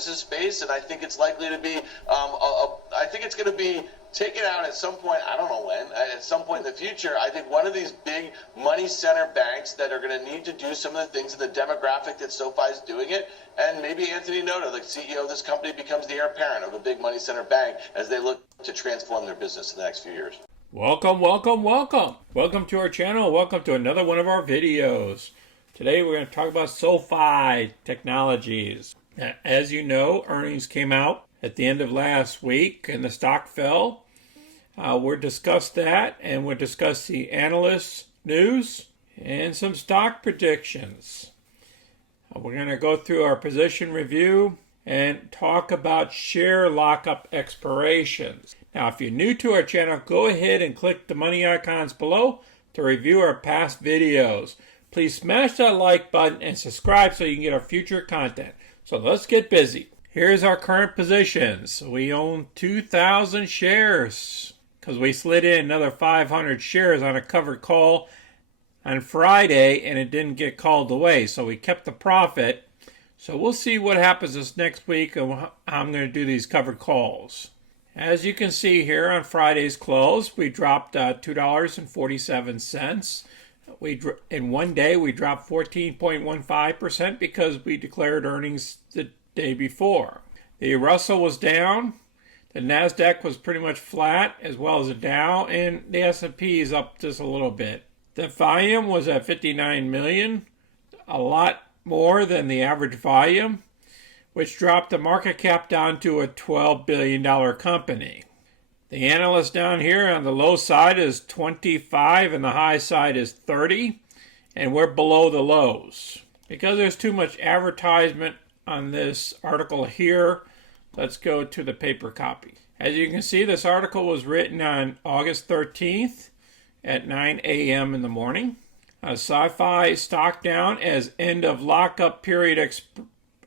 services space, and I think it's likely to be, I think it's going to be taken out at some point. I don't know when, at some point in the future. I think one of these big money center banks that are going to need to do some of the things in the demographic that SoFi is doing it, and maybe Anthony Noto, the CEO of this company, becomes the heir apparent of a big money center bank as they look to transform their business in the next few years. Welcome, welcome, welcome. Welcome to our channel. Welcome to another one of our videos. Today we're going to talk about SoFi Technologies. As you know, earnings came out at the end of last week and the stock fell. We'll discuss that, and we'll discuss the analyst news and some stock predictions. We're going to go through our position review and talk about share lockup expirations. Now, if you're new to our channel, go ahead and click the money icons below to review our past videos. Please smash that like button and subscribe so you can get our future content. So let's get busy. Here's our current positions. We own 2,000 shares because we slid in another 500 shares on a covered call on Friday and it didn't get called away. So we kept the profit. So we'll see what happens this next week and how I'm going to do these covered calls. As you can see here on Friday's close, we dropped $2.47. In one day, we dropped 14.15% because we declared earnings the day before. The Russell was down. The NASDAQ was pretty much flat, as well as the Dow, and the S&P is up just a little bit. The volume was at 59 million, a lot more than the average volume, which dropped the market cap down to a $12 billion company. The analyst down here on the low side is 25 and the high side is 30, and we're below the lows. Because there's too much advertisement on this article here, let's go to the paper copy. As you can see, this article was written on August 13th at 9 a.m. in the morning. SOFI stock down as end of lockup period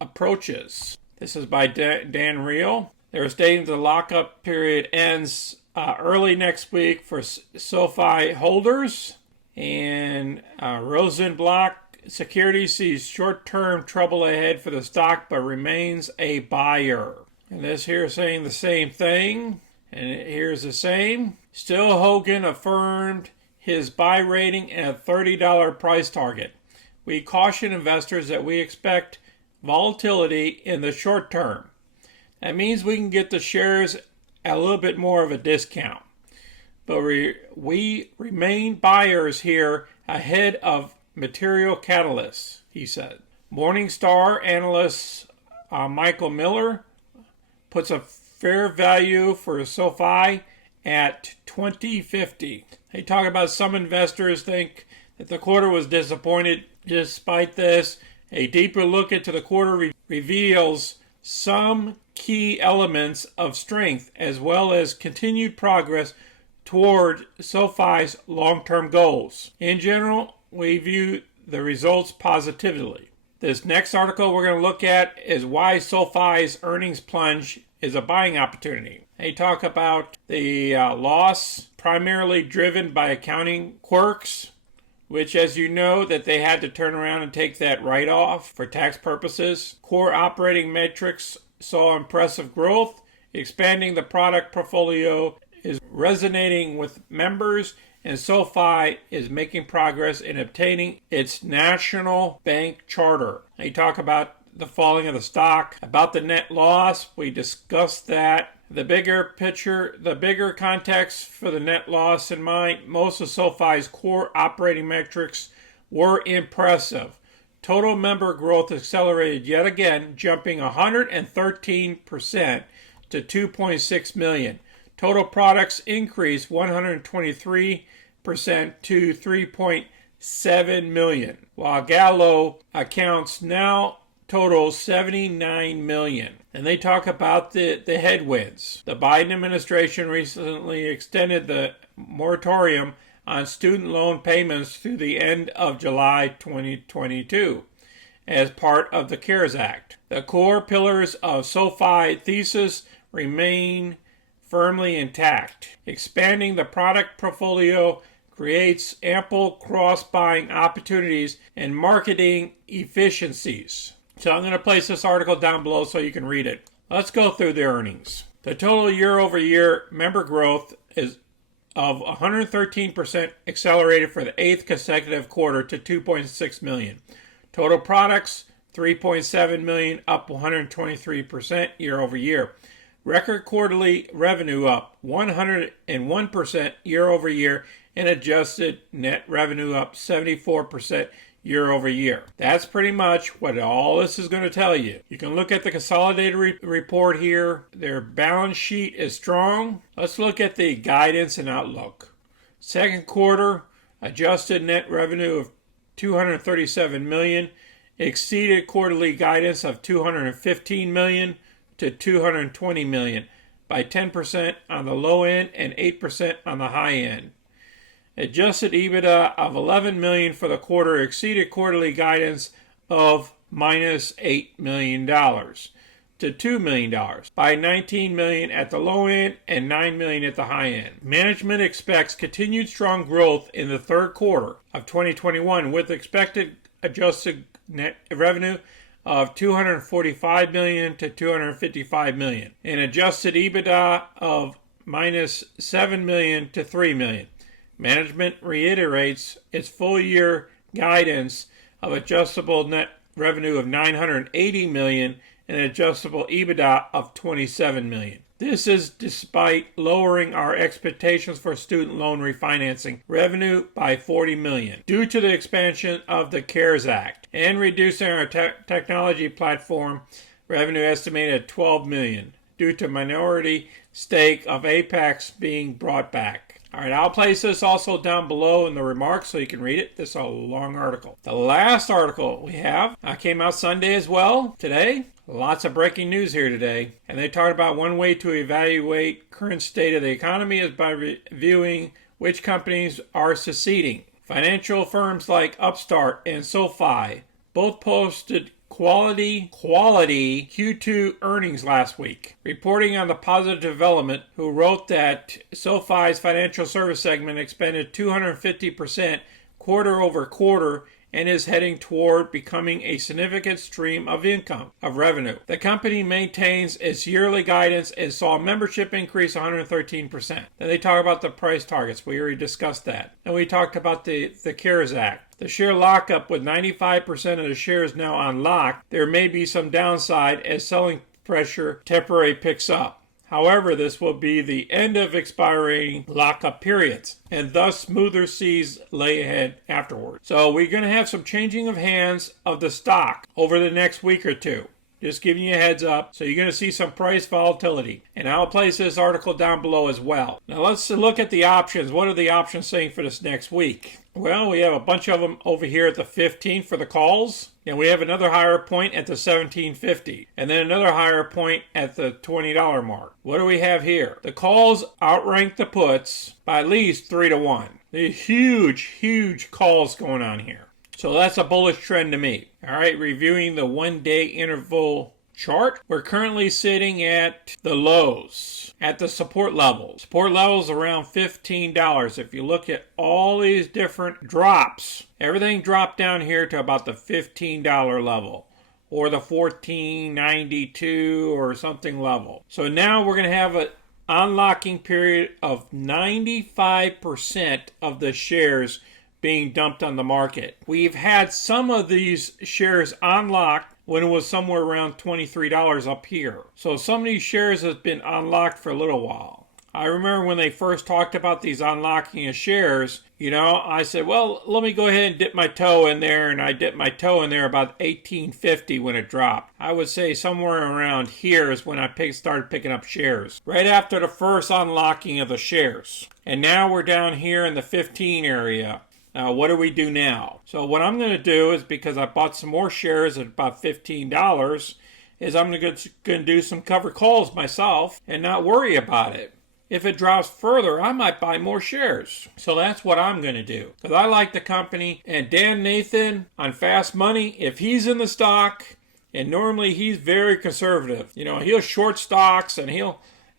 approaches. This is by Dan Reel. They're stating the lockup period ends early next week for SoFi holders. And Rosenblatt Securities sees short-term trouble ahead for the stock but remains a buyer. And this here is saying the same thing. And here's the same. Still, Hogan affirmed his buy rating and a $30 price target. We caution investors that we expect volatility in the short term. That means we can get the shares at a little bit more of a discount. But we remain buyers here ahead of material catalysts, he said. Morningstar analyst Michael Miller puts a fair value for SoFi at $20.50. They talk about some investors think that the quarter was disappointed. Despite this, a deeper look into the quarter reveals some key elements of strength as well as continued progress toward SoFi's long-term goals. In general, we view the results positively. This next article we're going to look at is why SoFi's earnings plunge is a buying opportunity. They talk about the loss primarily driven by accounting quirks, which, as you know, that they had to turn around and take that write-off for tax purposes. Core operating metrics saw impressive growth. Expanding the product portfolio is resonating with members, and SoFi is making progress in obtaining its national bank charter. They talk about the falling of the stock, about the net loss. We discussed that. The bigger picture, the bigger context for the net loss in mind, most of SoFi's core operating metrics were impressive. Total member growth accelerated yet again, jumping 113% to 2.6 million. Total products increased 123% to 3.7 million, while Gallo accounts now total 79 million. And they talk about the headwinds. The Biden administration recently extended the moratorium on student loan payments through the end of July 2022 as part of the CARES Act. The core pillars of SoFi thesis remain firmly intact. Expanding the product portfolio creates ample cross-buying opportunities and marketing efficiencies. So I'm going to place this article down below so you can read it. Let's go through the earnings. The total year-over-year member growth is of 113% accelerated for the 8th consecutive quarter to 2.6 million. Total products, 3.7 million, up 123% year over year. Record quarterly revenue up 101% year over year, and adjusted net revenue up 74% year over year. That's pretty much what all this is going to tell you. You can look at the consolidated report here. Their balance sheet is strong. Let's look at the guidance and outlook. Second quarter adjusted net revenue of 237 million exceeded quarterly guidance of 215 million to 220 million by 10% on the low end and 8% on the high end. Adjusted EBITDA of 11 million for the quarter exceeded quarterly guidance of minus $8 million to $2 million by 19 million at the low end and 9 million at the high end. Management expects continued strong growth in the third quarter of 2021 with expected adjusted net revenue of 245 million to 255 million and adjusted EBITDA of minus 7 million to 3 million. Management reiterates its full-year guidance of adjustable net revenue of 980 million and adjustable EBITDA of 27 million. This is despite lowering our expectations for student loan refinancing revenue by 40 million due to the expansion of the CARES Act and reducing our technology platform revenue estimated at 12 million due to minority stake of Apex being brought back. All right, I'll place this also down below in the remarks so you can read it. This is a long article. The last article we have came out Sunday as well, today. Lots of breaking news here today. And they talked about one way to evaluate current state of the economy is by reviewing which companies are succeeding. Financial firms like Upstart and SoFi both posted quality Q2 earnings last week. Reporting on the positive development, who wrote that SoFi's financial service segment expanded 250% quarter over quarter and is heading toward becoming a significant stream of income, of revenue. The company maintains its yearly guidance and saw membership increase 113%. Then they talk about the price targets. We already discussed that. And we talked about the CARES Act. The share lockup with 95% of the shares now unlocked. There may be some downside as selling pressure temporarily picks up. However, this will be the end of expiring lockup periods, and thus smoother seas lay ahead afterwards. So we're going to have some changing of hands of the stock over the next week or two. Just giving you a heads up. So you're going to see some price volatility. And I'll place this article down below as well. Now let's look at the options. What are the options saying for this next week? Well, we have a bunch of them over here at the 15 for the calls. And we have another higher point at the 17.50. And then another higher point at the $20 mark. What do we have here? The calls outrank the puts by at least 3-1. The huge calls going on here. So that's a bullish trend to me. All right, reviewing the one-day interval chart. We're currently sitting at the lows, at the support levels. Support levels around $15. If you look at all these different drops, everything dropped down here to about the $15 level or the $14.92 or something level. So now we're going to have an unlocking period of 95% of the shares being dumped on the market. We've had some of these shares unlocked when it was somewhere around $23 up here. So some of these shares have been unlocked for a little while. I remember when they first talked about these unlocking of shares, I said, well, let me go ahead and dip my toe in there. And I dipped my toe in there about $18.50 when it dropped. I would say somewhere around here is when I started picking up shares. Right after the first unlocking of the shares. And now we're down here in the 15 area. Now, what do we do now? So what I'm going to do is, because I bought some more shares at about $15, is I'm going to do some cover calls myself and not worry about it. If it drops further, I might buy more shares. So that's what I'm going to do. Because I like the company. And Dan Nathan on Fast Money, if he's in the stock, and normally he's very conservative. He'll short stocks and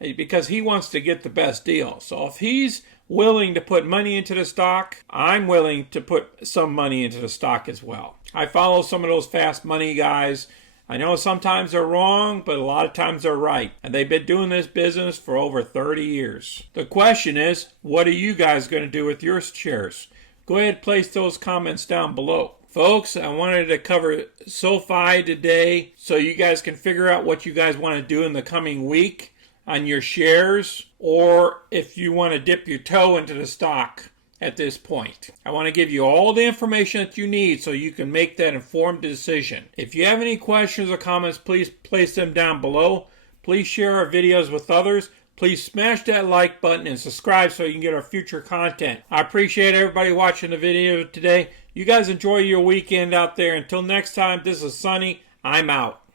because he wants to get the best deal. So if he's willing to put money into the stock, I'm willing to put some money into the stock as well. I follow some of those Fast Money guys I know sometimes they're wrong, but a lot of times they're right. And they've been doing this business for over 30 years. The question is, what are you guys going to do with your shares? Go ahead and place those comments down below. Folks, I wanted to cover SoFi today so you guys can figure out what you guys want to do in the coming week on your shares, or if you want to dip your toe into the stock at this point. I want to give you all the information that you need so you can make that informed decision. If you have any questions or comments, please place them down below. Please share our videos with others. Please smash that like button and subscribe so you can get our future content. I appreciate everybody watching the video today. You guys enjoy your weekend out there. Until next time, this is Sonny. I'm out.